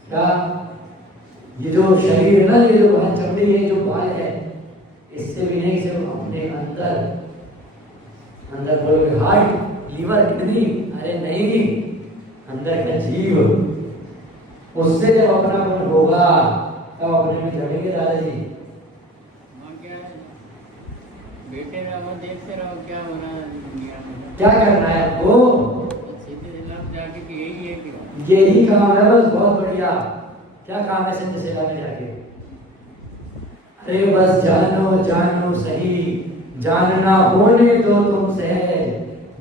क्या, ये जो शरीर है ना, ये जो चमड़ी है, जो बाल है, इससे भी नहीं, सिर्फ अपने अंदर बोलोगे हार्ट, लीवर, किडनी, अरे नहीं, अंदर का जीव, उससे जब अपनापन होगा तब अपने में जमेंगे दादाजी। बेटे रहो, देखते रहो क्या हो रहा है दुनिया में, क्या करना है आपको, सीधे जाके कि यही है कि यही काम है बस। बहुत बढ़िया, क्या काम है सीधे सेवा में जाके? अरे बस जानो जानो सही, जानना होने दो तुम सहज,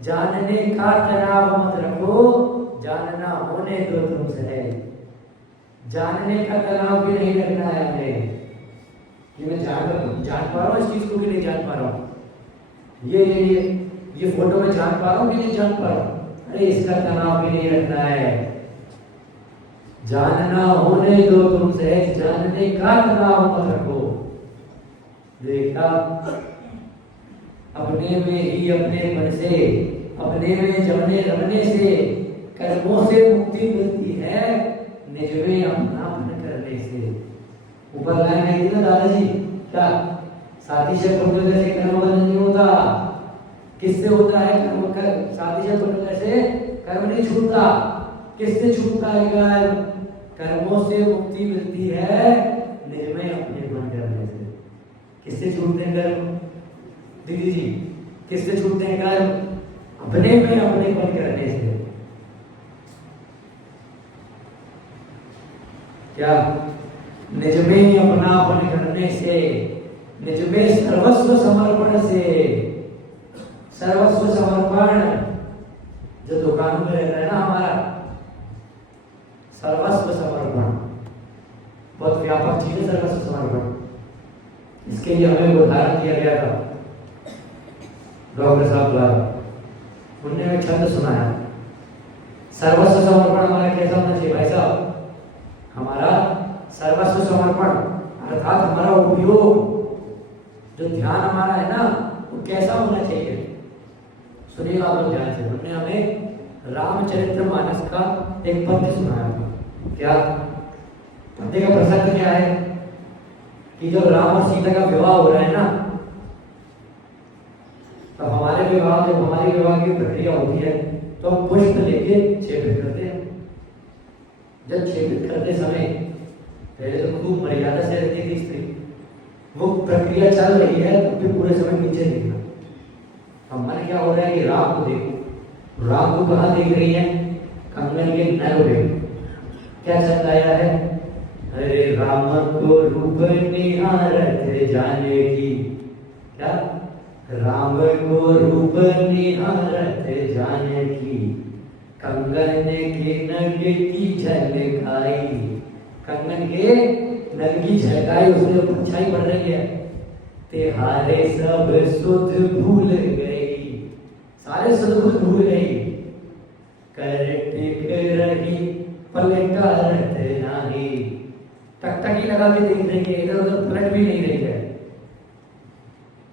जानने का तनाव मत रखो, जानना होने दो तुम सहज। जानने का तनाव भी नहीं रखना है हमें कि मैं जान पा रहा हूँ इस चीज को कि नहीं जान पा रहा हूँ, ये फोटो में जान पा रहा हूँ कि नहीं जान पा रहा हूँ, अरे इसका तनाव भी नहीं रखना है। जानना होने दो तुम सहज, जानने का तनाव मत रखो। देखा, अपने में ही अपनेपन से, अपने में जमने रमने से कर्मों से मुक्ति मिलती है, निज में अपनापन करने से। ऊपर लाइन आई थी ना दादाजी, क्या साथी से जैसे कर्म बंधन नहीं होता, किससे होता है कर्म कर, साथी से जैसे कर्म नहीं छूटता, किससे छूटता है कर्म? कर्मों से मुक्ति मिलती है निज में अपनेपन करने से। किससे छूटते हैं कर्म दीदी जी, किससे छूटते हैं कर्म? अपने में अपनेपन करने से। क्या? निज में अपनापन करने से, निज में सर्वस्व समर्पण से। सर्वस्व समर्पण जो दुकानों में रहता है ना हमारा, सर्वस्व समर्पण बहुत व्यापक चीज है। सर्वस्व समर्पण, इसके लिए हमें उदाहरण दिया गया था डॉक्टर साहब द्वारा, उन्होंने एक छंद सुनाया। सर्वस्व समर्पण हमारा कैसा होना चाहिए भाई साहब? हमारा सर्वस्व समर्पण अर्थात हमारा उपयोग, जो ध्यान हमारा है ना, वो कैसा होना चाहिए? सुनिएगा आप लोग ध्यान से। हमने हमें रामचरितमानस का एक पद्य सुनाया। क्या पद्य का प्रसंग क्या है कि जब राम और सीता का विवाह हो रहा है ना, तो हमारे विवाह, जब हमारी विवाह की प्रक्रिया होती है तो हम पुष्प लेके छेपित करते हैं। जब छेपित करते समय पहले तो खूब मर्यादा से रहती थी स्त्री, वो प्रक्रिया चल रही है तो फिर पूरे समय नीचे देखना। हमारे क्या हो रहा है कि राम को देखो, राम को कहाँ देख रही है? कंगन के नैन पे। क्या चल आया है? अरे राम को रूप निहारत जाने की, क्या? राम को रूप निहारत जाने की, कंगन के नग की झलकाई। कंगन के नग की झलकाई, उसमें परछाई पड़ रही है। तेहारे सब सुध भूल गई, सारे सदगुण भूल गई। कर टिक रही पलटत नाही, टकटकी लगा के देख रही है, इधर उधर पलट भी नहीं रही है।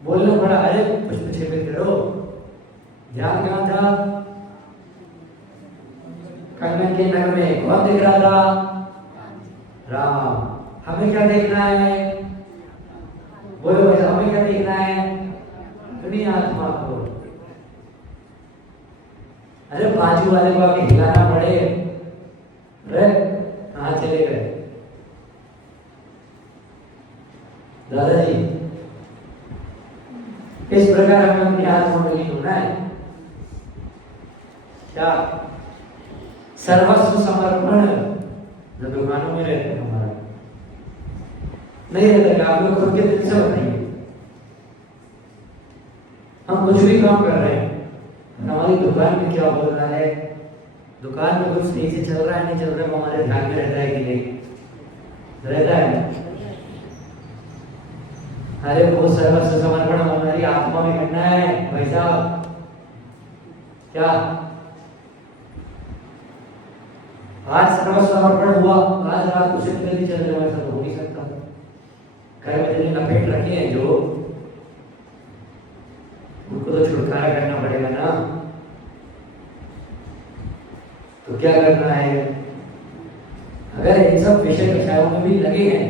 बोलना पड़ा, अरे पुष्प छेपित करो। ध्यान कहाँ था? कंगन के नग में। कौन दिख रहा था? राम। हमें क्या देखना है? बोलो भाई, हमें क्या देखना है? अपनी आत्मा को। अरे बाजू वाले को आके हिलाना पड़े, अरे कहाँ चले गए दादाजी? इस प्रकार हमें अपनी आत्मा में लीन होना है। क्या? सर्वस्व समर्पण जो दुकानों में रहते हैं हमारा नहीं रहता क्या? आप लोग खुद के दिल से बताइए। हम कुछ भी काम कर रहे हैं, हमारी दुकान में क्या हो रहा है, दुकान में कुछ सही से चल रहा है नहीं चल रहा है, वो हमारे ध्यान में रहता है कि नहीं रहता है? अरे वो सर्वस्व समर्पण हमारी आत्मा में करना है भाई साहब। क्या? आज सर्वस्व समर्पण हुआ, आज रात कुछ भी चल रहा है, ऐसा तो हो नहीं सकता। घर में जितने लपेट रखे हैं जो, तो छुटकारा करना पड़ेगा ना। तो क्या करना है? अगर इन सब विषय विषयों में भी लगे हैं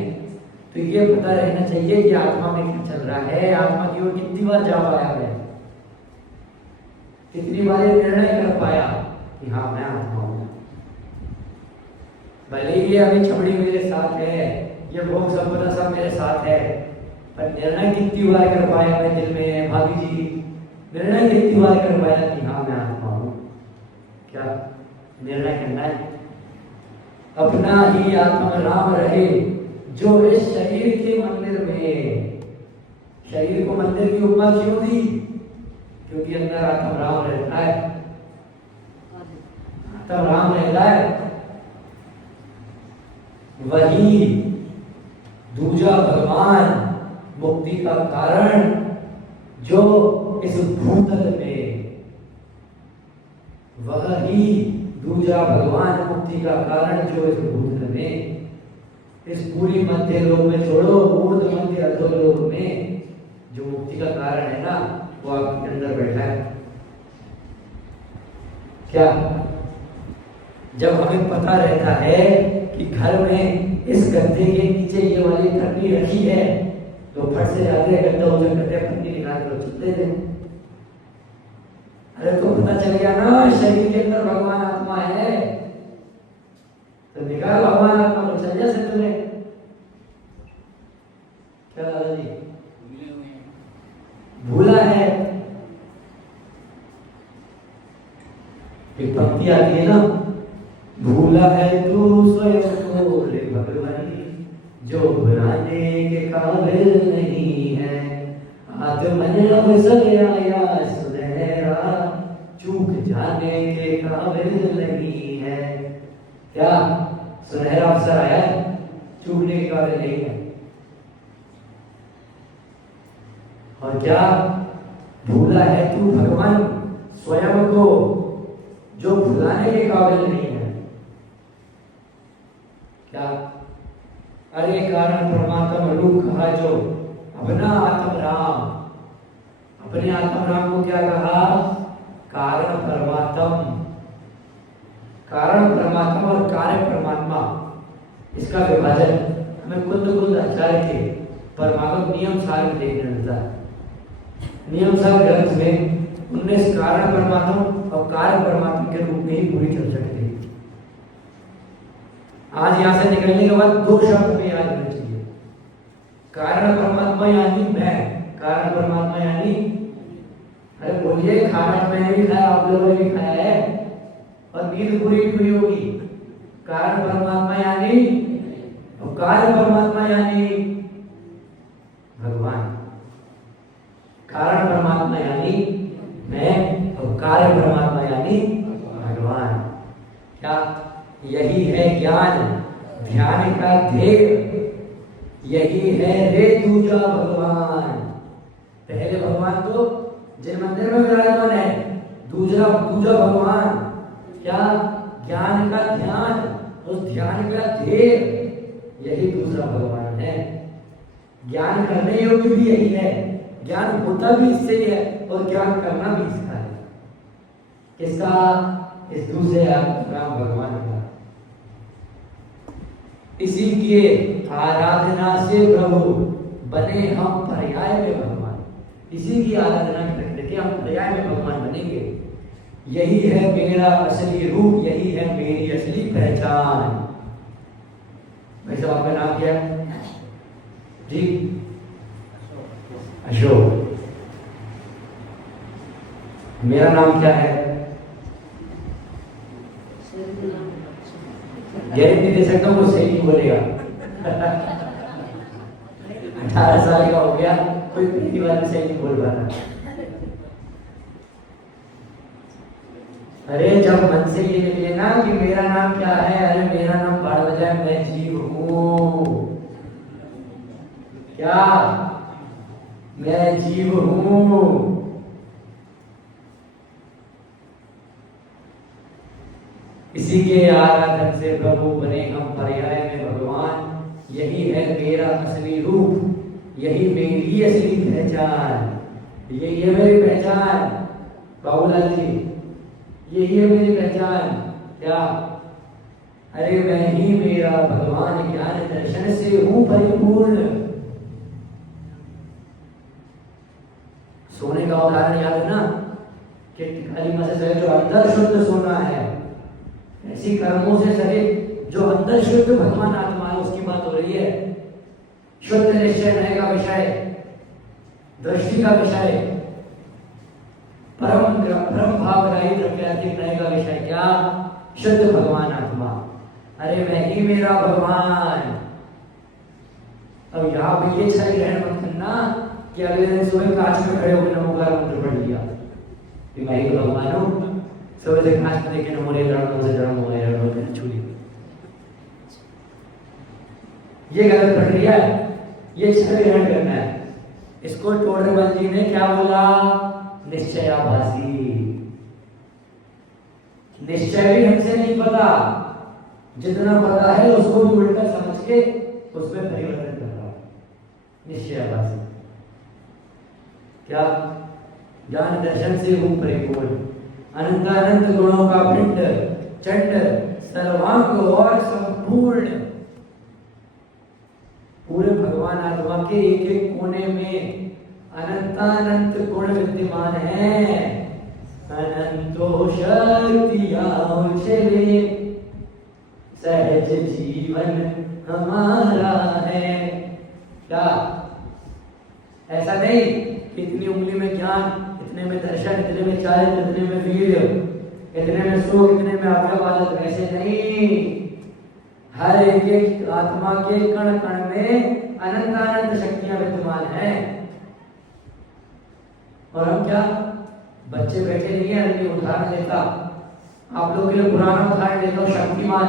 तो ये पता रहना चाहिए कि आत्मा में क्या चल रहा है, आत्मा की ओर कितनी बार जा पाया है, कितनी बार ये निर्णय कर पाया कि हाँ मैं आत्मा हूं। भले ही अभी छबड़ी मेरे साथ है, ये भोग संपदा सब मेरे साथ है, पर निर्णय कितनी बार कर पाया मैं दिल में, भाभी जी निर्णय कितनी बार कर पाया कि हाँ मैं आत्मा हूं। क्या निर्णय करना है? अपना ही आत्मा राम रहे जो इस शरीर के मंदिर में। शरीर को मंदिर की उपमा क्यों दी? क्योंकि अंदर आत्मा राम रहता है, आत्मा राम रहता है। वही दूजा भगवान मुक्ति का कारण जो इस भूतल में, वह ही दूजा भगवान मुक्ति का कारण जो इस भूतल में, इस पूरी मध्य लोक में छोड़ो, ऊर्ध्व मध्य अधोलोक में जो मुक्ति का कारण है ना, वो आपके अंदर बैठा है। क्या? जब हमें पता रहता है कि घर में इस गद्दे के नीचे ये वाली पन्नी रखी है, तो फट से जाते हैं, गद्दा उधर करते हैं, पन्नी निकाल कर चलते थे। अरे तो पता चल गया ना शरीर के अंदर भगवान आत्मा है, तो निकाल भगवान आत्मा को, चल जा सकते हैं। क्या दादाजी? भूला है। एक पंक्ति आती है ना, भूला है तू स्वयं को रे भगवान, जो भुलाने के काबिल नहीं है। आत्मन अवसर आया सुनहरा, चूक जाने के काबिल नहीं है। क्या? सुनहरा अवसर आया है, चूकने के काबिल नहीं है। और क्या? भूला है तू भगवान स्वयं को, जो भुलाने के काबिल नहीं है। क्या? अरे कारण परमात्मा रूप कहा जो अपना आत्म राम, अपने आत्म राम को क्या कहा? कारण परमात्म। कारण परमात्मा और कार्य परमात्मा, इसका विभाजन हमें कुंद आचार्य के परमागम नियम सार में देखने मिलता है। नियम सार ग्रंथ में 19 कारण परमात्मा और कार्य परमात्मा के रूप में ही पूरी चर्चा की। आज यहां से निकलने के बाद 2 शब्द में याद रखना चाहिए। कारण परमात्मा यानी मैं, कारण परमात्मा यानी, अरे बोलिए, खाना मैंने भी खाया, आप लोगों ने भी खाया है, और नींद पूरी हुई होगी। कारण परमात्मा यानी, और कार्य परमात्मा यानी भगवान। कारण परमात्मा यानी मैं, और कार्य परमात्मा यानी भगवान। क्या? यही है ज्ञान ध्यान का ध्येय, यही है रे दूजा भगवान। पहले भगवान तो जिन मंदिर में विराजमान है, दूसरा दूजा भगवान। क्या? ज्ञान का ध्यान, उस ध्यान का ध्येय, यही दूसरा भगवान है। ज्ञान करने योग्य भी यही है, ज्ञान होता भी इससे ही है, और ज्ञान करना भी इसका है। किसका? इस दूसरे राम भगवान का। इसी के आराधना से प्रभु बने हम पर्याय में भगवान। इसी की आराधना करके हम पर्याय में भगवान बनेंगे। यही है मेरा असली रूप, यही है मेरी असली पहचान। भाई साहब, आपका नाम क्या है जी? अशोक। मेरा नाम क्या है? गारंटी दे सकता हूँ वो सही नहीं बोलेगा। 18 साल का हो गया, कोई पहली बार सही नहीं बोल पा रहा। अरे जब मन से ये निकले ना कि मेरा नाम क्या है, अरे मेरा नाम बाढ़ बजाए, मैं जीव हूँ। क्या? मैं जीव हूँ। इसी के आराधन से प्रभु बने हम पर्याय में भगवान। यही है मेरा असली रूप, यही मेरी असली पहचान। यही है मेरी पहचान बाबूलाल जी, यही है मेरी पहचान। क्या? अरे मैं ही मेरा भगवान ज्ञान दर्शन से हूं परिपूर्ण। सोने का उदाहरण याद है ना कि काली माँ से सहे जो अंदर शुद्ध सोना है, ऐसी कर्मों से सहे जो अंदर शुद्ध भगवान आत्मा है, उसकी बात हो रही है। शुद्ध निश्चय नए का विषय, दृष्टि का विषय, परम भाव ग्राही प्रकृति नए का विषय क्या? शुद्ध भगवान आत्मा। अरे मैं ही मेरा भगवान। अब यहाँ पे ये छल ग्रहण मत करना कि अगले दिन सुबह कांच में खड़े होकर नमोकार मंत्र पढ़ लिया कि मैं ही तो भगवान हूँ। सुबह से कांच में देखे नमो रे रण से जन्म हो रहे छुरी, ये गलत प्रक्रिया है, ये छल ग्रहण करना है। इसको टोडरमल जी ने क्या बोला? निश्चयाभासी। निश्चय भी हमसे नहीं पता, जितना पता है उसको भी उल्टा समझ के उसमें परिवर्तन कर रहा है। निश्चयाभासी क्या? ज्ञान दर्शन से हूं परिपूर्ण, अनंतानंत गुणों का पिंड चंड सर्वांग और संपूर्ण। पूरे भगवान आत्मा के एक एक कोने में अनंतानंत गुण विद्यमान है। अनंतो शक्तियां उछले सहज जीवन हमारा है। क्या? ऐसा नहीं कि इतनी उंगली में ज्ञान, इतने में दर्शन, इतने में चारित्र, इतने में वीर, इतने में सुख, इतने में आज्ञापालन, ऐसे नहीं। हर एक एक आत्मा के कण कण में अनंतानंत शक्तियां विद्यमान हैं। और हम क्या बच्चे बैठे नहीं है? अरे उदाहरण देता आप लोग के लिए, पुराना उदाहरण देता हूं, शक्तिमान।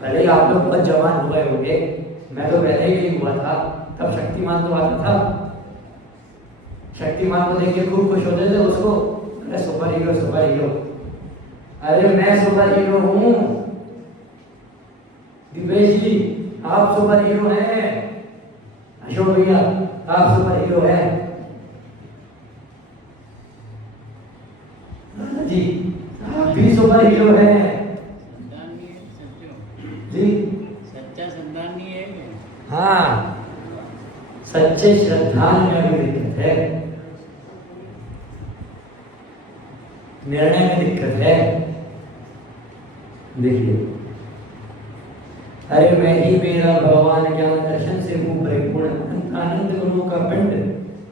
पहले आप लोग बहुत जवान हुए होंगे, मैं तो पहले ही नहीं हुआ था, तब शक्तिमान तो आता था। शक्तिमान को देख के खूब खुश होते थे, उसको अरे सुपर हीरो सुपर हीरो। अरे मैं सुपर हीरो हूं दिवेश जी, आप सुपर हीरो हैं। अशोक भैया आप सुपर हीरो हैं। जी आप भी सुपर हीरो हैं जी। सच्चा संतान नहीं है। हाँ, सच्चे श्रद्धालु में भी दिक्कत है, निर्णय में दिक्कत है। देखिए, अरे मैं ही मेरा भगवान ज्ञान दर्शन से हूं परिपूर्ण, अनंत गुणों का पिंड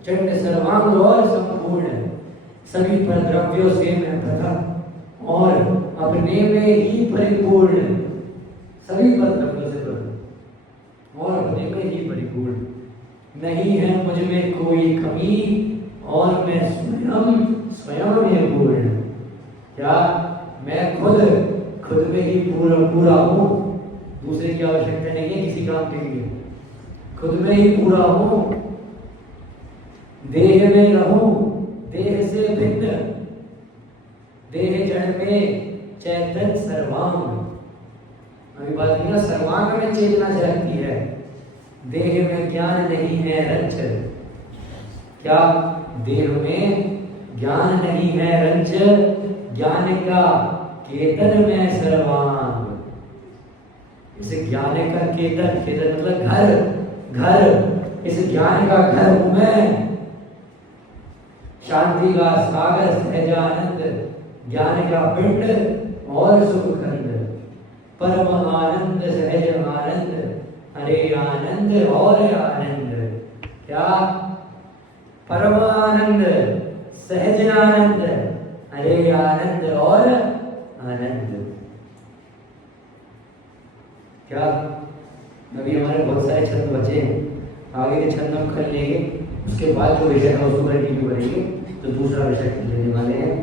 चंड सर्वांग और संपूर्ण। सभी पर द्रव्यों से मैं प्रथम और अपने में ही परिपूर्ण। सभी पर द्रव्यों से प्रथम और अपने में ही परिपूर्ण। नहीं है मुझ में कोई कमी और मैं स्वयं में पूर्ण। क्या? मैं खुद में ही पूरा हूँ, दूसरे की आवश्यकता नहीं है किसी काम के लिए। खुद में ही पूरा हूँ, देह में रहूं, देह से भिन्न, देह जड़ में चैतन्य सर्वांग। अभी बात नहीं ना, सर्वांग में चेतना झलकती है, देह में ज्ञान नहीं है रंच। क्या? देह में ज्ञान नहीं है रंच, ज्ञान का केतन में सर्वांग। इस ज्ञान का केतन, केतन मतलब घर, इस ज्ञान का घर हूं मैं। शांति का सागर सहजानंद, ज्ञान का पिंड और सुख खंड, परम आनंद सहज आनंद, हरे आनंद और आनंद। क्या? परम आनंद, सहज आनंद, हरे आनंद और आनंद। क्या? अभी हमारे बहुत सारे छंद बचे हैं, आगे के छंद हम कर लेंगे, उसके बाद जो विषय है उसको कंटिन्यू करेंगे, तो दूसरा विषय लेने वाले हैं।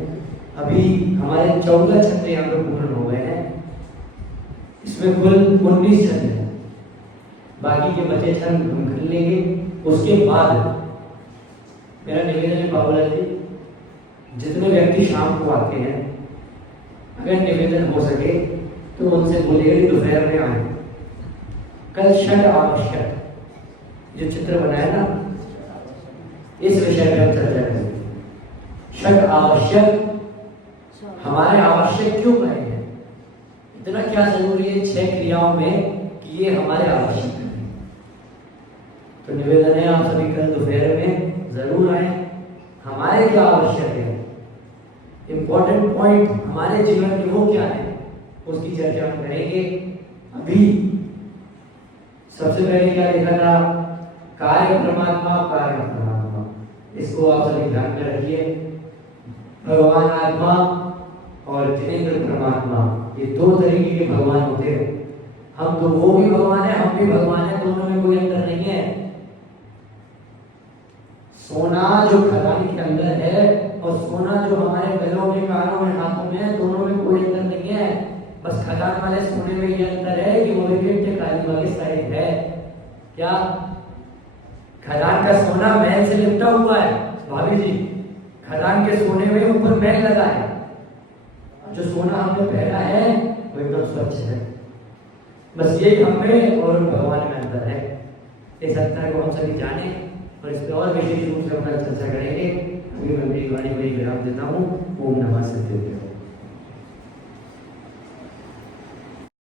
अभी हमारे 14 छंद यहाँ पर पूर्ण हो गए हैं, इसमें कुल 19 छंद हैं, बाकी के बचे छंद हम कर लेंगे। उसके बाद मेरा निवेदन है बाबूलाल जी, जितने व्यक्ति शाम को आते हैं, अगर निवेदन हो सके तो उनसे बोलिए कि दोपहर में आए। कल षड आवश्यक जो चित्र बनाया ना, इस विषय पर हम चर्चा करेंगे। षट आवश्यक, हमारे आवश्यक क्यों कहे हैं, इतना क्या जरूरी है 6 क्रियाओं में कि ये हमारे आवश्यक है। तो निवेदन है आप सभी कल दोपहर में जरूर आए। हमारे क्या आवश्यक है, इंपॉर्टेंट पॉइंट हमारे जीवन में वो क्या है, उसकी चर्चा हम करेंगे। अभी सबसे पहले क्या लिखा था, कार्य परमात्मा कार्य परमात्मा, इसको आप सभी ध्यान में रखिए। भगवान आत्मा और जिनेंद्र परमात्मा, ये 2 तरीके के भगवान होते हैं। हम तो वो भी भगवान है, हम भी भगवान है, दोनों में कोई अंतर नहीं है। सोना जो खदान के अंदर है और सोना जो हमारे गलों में, कानों में, हाथों में है, दोनों में कोई अंतर नहीं है। बस खदान वाले सोने में ये अंतर है कि वो विकेट काली वाली साइड है। क्या खदान का सोना मैल से लिपटा हुआ है भाभी जी, खदान के सोने में ऊपर मैल लगा है। जो सोना हमने पहना है वो एकदम स्वच्छ है। बस ये हम में और भगवान में अंतर है। इस अंतर को हम सभी जाने और इस पर और विशेष रूप से अपना चर्चा करेंगे। अभी मैं मेरी वाणी को विराम देता हूँ। ओम नमः सत्य।